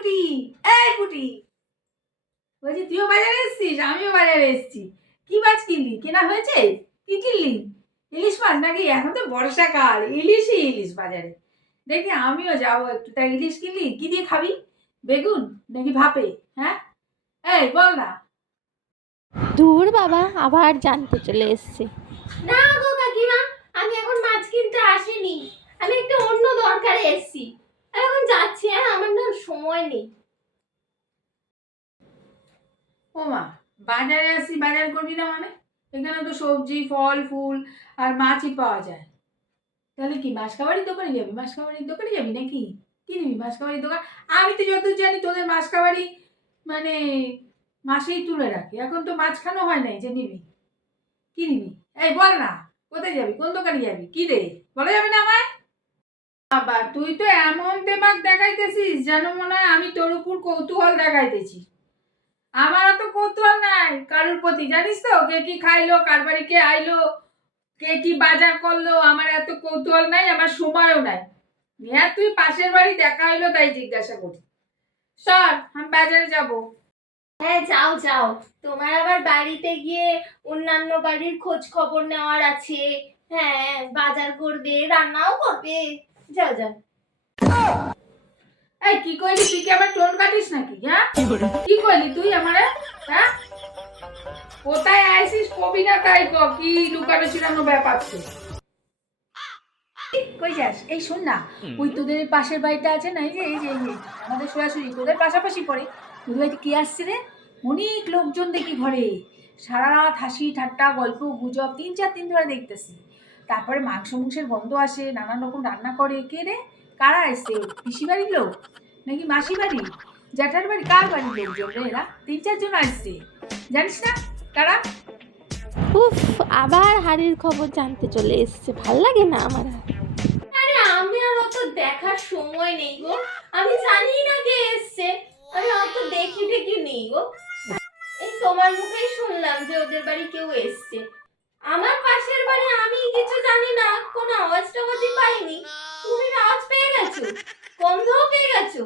পুটি, এই পুটি, বলছি তুইও বাজারে এসছিস, আমিও বাজারে এসছি। কি মাছ কিনলি? কেনা হয়েছে? কি কিনলি? ইলিশ মাছ নাকি? এখন তো বর্ষাকাল, ইলিশই ইলিশ বাজারে। দেখি আমিও যাবো একটু। তা ইলিশ কিনলি, কি দিয়ে খাবি? বেগুন নাকি ভাপে? হ্যাঁ, এই বল না। ধুর বাবা, আবার জানতে চলে এসছে। না গো কাকিমা, আমি এখন মাছ কিনতে আসিনি, আমি একটা অন্য দরকারে এসেছি। আমি এখন যাচ্ছি, আমার না সময় নেই। ও মা, বাজারে আসি, বাজার করবি না মানে? এখানে তো সবজি, ফল, ফুল আর মাছই পাওয়া যায়। তাহলে কি মাসকাবাড়ির দোকানে যাবি? মাসকাবাড়ির দোকানে যাবি নাকি? কি নিবি মাসকাবাড়ির দোকান? আমি তো যতদূর জানি তোদের মাসকাবাড়ি মানে মাসেই তুলে রাখে। এখন তো মাঝখানেও হয় নাই যে নিবি। কি নিবি? এই বল না, কোথায় যাবি? কোন দোকানে যাবি? কি রে, বলা যাবে না আমায়? বাবা, তুই তো এমন দেমাগ দেখাইতেছিস যেন মনে হয় আমি তোর উপর কৌতূহল দেখাইতেছি। আমার অত কৌতূহল নাই কারোর প্রতি, জানিস তো? কে কি খাইলো, কার বাড়ি কে আইলো, কে কি বাজার করলো, আমার এত কৌতূহল নাই, আমার সময়ও নাই। হ্যাঁ, তুই পাশের বাড়ি দেখা হইলো তাই জিজ্ঞাসা করি। সর, আমি বাজারে যাব। হ্যাঁ যাও যাও, তোমার আবার বাড়িতে গিয়ে অন্যান্য বাড়ির খোঁজ খবর নেওয়ার আছে। হ্যাঁ, বাজার করবে, রান্নাও করবে। যাও যাও। এই কি কইলি? তুই কি আবার টোন কাটিস নাকি? হ্যাঁ, কি কইলি তুই আমারে? হ্যাঁ, কোথায় আইছিস কবি না তাই ক, কি লুকানো ছিলানো ব্যাপার তো? কই যাস? এই শোন না, ওই তোদের পাশের বাড়িটা আছে না, এই যে আমাদের সরাসরি তোদের পাশাপাশি পড়ে। তোদের বাড়িতে কি আসছে রে? অনেক লোকজন দেখি ঘরে, সারা রাত হাসি ঠাট্টা গল্প গুজব, 3-4 দিন ধরে দেখতেছি। তারপরে মাংসের গন্ধ আসে, নানান রকম রান্না করে। কে রে? কারা আসছে? পিসি বাড়ির লোক নাকি মাসি বাড়ি, জ্যাঠার বাড়ি? কার বাড়ির লোকজন রে এরা? 3-4 জন আসছে, জানিস না কারা? উফ, আবার হাড়ির খবর জানতে চলে এসছে। ভাল লাগে না আমার আর। আরে আমি আর অত দেখার সময় নেই গো, আমি জানি না কে এসছে, আমি অত দেখি দেখি নেই গো। এই তোমার মুখেই শুনলাম যে ওদের বাড়ি কেউ এসছে। আমার পাশের বাড়ি আমি কিছু জানি না, কোনো আওয়াজ টাওয়াজই পাইনি। তুমি আওয়াজ পেয়ে গেছো, গন্ধও পেয়ে গেছো।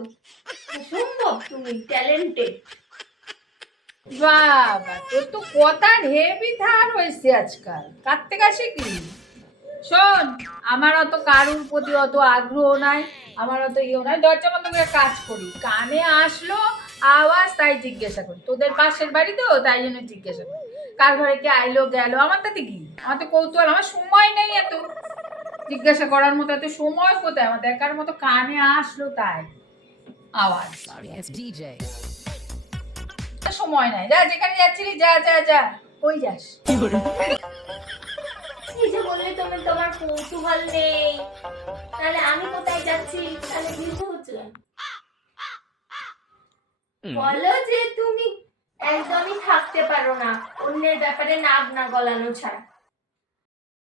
সম্ভব তুমি ট্যালেন্টেড। বাবা, তোর তো কথা হেভি ধার হয়েছে আজকাল। কার্তিক আসে কি? শোন, আমার অত কারুর প্রতি অত আগ্রহ নাই, আমার অত ইয়ে নাই। দরজা বন্ধ করে কাজ করি, কানে আসলো আওয়াজ তাই জিজ্ঞাসা করি। তোদের পাশের বাড়ি তো, তাই জন্য জিজ্ঞাসা করি কার ঘরে কে আইলো গেল। আমার তাতে কি? আমার তো কৌতূহল, আমার সময় নেই এত জিজ্ঞাসা করার মতো। এত সময় কোথায় আমার দেখার মতো? কানে আসলো তাই আওয়াজ, সময় নাই। যা, যেখানে যাচ্ছিলি যা যা যা। কই যাস? এই যে বললে তুমি তোমার কৌতূহল নেই, তাহলে আমি কোথায় যাচ্ছি? তাহলে বুঝতে হচ্ছে না। বলো যে তুমি একদমই থাকতে পারো না অন্যের ব্যাপারে নাক না গলানো ছাড়া।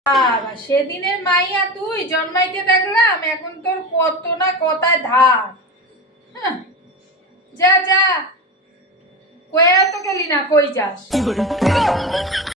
বাবা, সেদিনের মাইয়া তুই জন্মাইতে দেখলাম, এখন তোর কত না কথায় ধার। হ্যাঁ, যা যা, কয়ে তো গেলি না, কই যাস?